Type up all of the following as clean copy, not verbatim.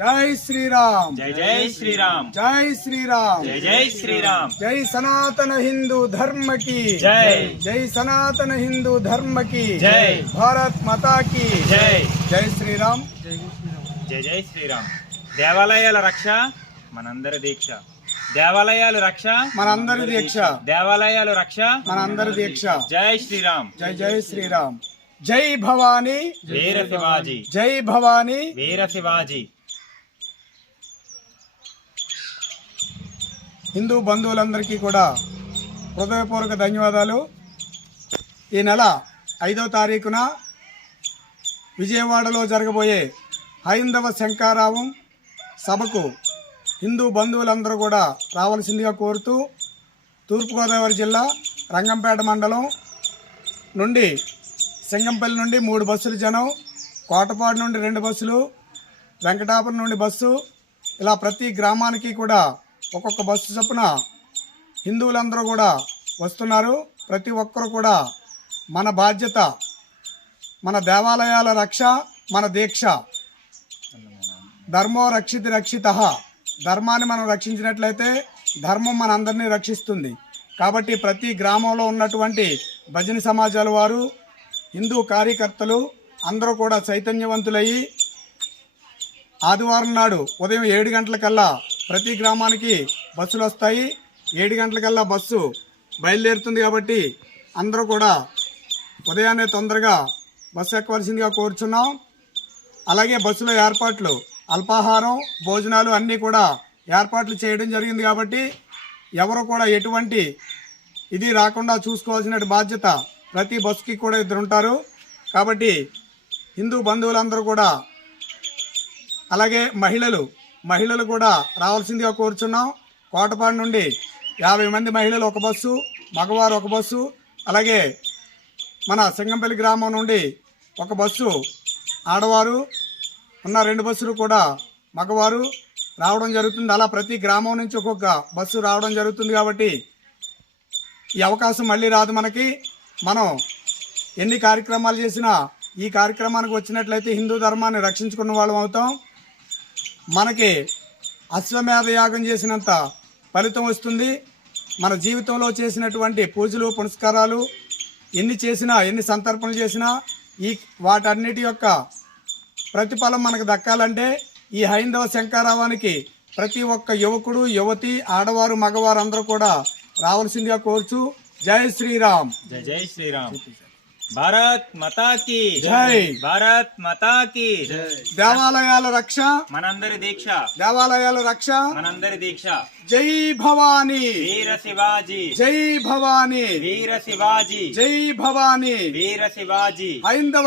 జై శ్రీరామ్. జై జై శ్రీరామ్. జై శ్రీరామ్. జై జై శ్రీరామ్. జై సనాతన హిందూ ధర్మ की జై. జై సనాతన హిందూ ధర్మ की జై. భారత్ మాతా की జై. జై శ్రీరామ్. జై జై శ్రీరామ్. దేవాలయాల రక్ష మనందరి దీక్ష. దేవాలయాలు రక్ష మనందరి దీక్ష. దేవాలయాలు రక్ష మనందరి దీక్ష. జై శ్రీరామ్. జై జై శ్రీరామ్. జై భవానీ వీర శివాజీ. జై భవానీ వీర శివాజీ. హిందూ బంధువులందరికీ కూడా హృదయపూర్వక ధన్యవాదాలు. ఈ నెల 5వ తారీఖున విజయవాడలో జరగబోయే హైందవ శంఖారావం సభకు హిందూ బంధువులందరూ కూడా రావాల్సిందిగా కోరుతూ, తూర్పుగోదావరి జిల్లా రంగంపేట మండలం నుండి సింగంపల్లి నుండి 3 బస్సులు జనం, కోటపాడు నుండి 2 బస్సులు, వెంకటాపురం నుండి బస్సు, ఇలా ప్రతి గ్రామానికి కూడా ఒక్కొక్క బస్సు చొప్పున హిందువులందరూ కూడా వస్తున్నారు. ప్రతి ఒక్కరు కూడా మన బాధ్యత, మన దేవాలయాల రక్ష మన దీక్ష. ధర్మో రక్షితి రక్షితః. ధర్మాన్ని మనం రక్షించినట్లయితే ధర్మం మనందరినీ రక్షిస్తుంది. కాబట్టి ప్రతి గ్రామంలో ఉన్నటువంటి భజన సమాజాల వారు, హిందూ కార్యకర్తలు అందరూ కూడా చైతన్యవంతులయ్యి ఆదివారం నాడు ఉదయం 7 గంటలకల్లా ప్రతి గ్రామానికి బస్సులు వస్తాయి. 7 గంటలకల్లా బస్సు బయలుదేరుతుంది. కాబట్టి అందరూ కూడా ఉదయాన్నే తొందరగా బస్సు ఎక్కవలసిందిగా కోరుచున్నాం. అలాగే బస్సులో ఏర్పాట్లు, అల్పాహారం, భోజనాలు అన్నీ కూడా ఏర్పాట్లు చేయడం జరిగింది. కాబట్టి ఎవరు కూడా ఎటువంటి ఇది రాకుండా చూసుకోవాల్సిన బాధ్యత ప్రతి బస్సుకి కూడా 2 ఉంటారు. కాబట్టి హిందూ బంధువులందరూ కూడా, అలాగే మహిళలు కూడా రావాల్సిందిగా కోరుచున్నాం. కోటపాడు నుండి 50 మంది మహిళలు ఒక బస్సు, మగవారు ఒక బస్సు, అలాగే మన సింగంపల్లి గ్రామం నుండి ఒక బస్సు ఆడవారు, ఉన్న 2 బస్సులు కూడా మగవారు రావడం జరుగుతుంది. అలా ప్రతి గ్రామం నుంచి ఒక్కొక్క బస్సు రావడం జరుగుతుంది. కాబట్టి ఈ అవకాశం మళ్ళీ రాదు మనకి. మనం ఎన్ని కార్యక్రమాలు చేసినా ఈ కార్యక్రమానికి వచ్చినట్లయితే హిందూ ధర్మాన్ని రక్షించుకున్న వాళ్ళం అవుతాం. మనకి అశ్వమేధ యాగం చేసినంత ఫలితం వస్తుంది. మన జీవితంలో చేసినటువంటి పూజలు పునస్కారాలు ఎన్ని చేసినా, ఎన్ని సంతర్పణలు చేసినా వాటన్నిటి యొక్క ప్రతిఫలం మనకు దక్కాలంటే ఈ హైందవ శంఖారావానికి ప్రతి ఒక్క యువకుడు, యువతి, ఆడవారు, మగవారు అందరూ కూడా రావాల్సిందిగా కోరుచు. జై శ్రీరామ్. జై జై శ్రీరామ్. భారత్ మాతా కీ జై. భారత్ మాతా కీ జై. దేవాలయాల రక్ష మనందరి దీక్ష. దేవాలయాల రక్ష మనందరి దీక్ష. జై భవానీ వీర శివాజీ. జై భవానీ వీర శివాజీ. జై భవానీ వీర శివాజీ. హైందవ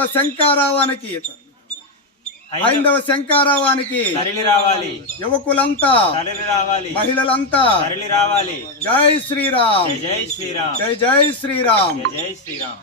శంఖారావానికి తరలి రావాలి. యువకులంతా తరలి రావాలి. మహిళలంతా తరలి రావాలి. జై శ్రీరామ్. జై జై శ్రీరామ్. జై జై శ్రీరామ్. జై జై శ్రీరామ్.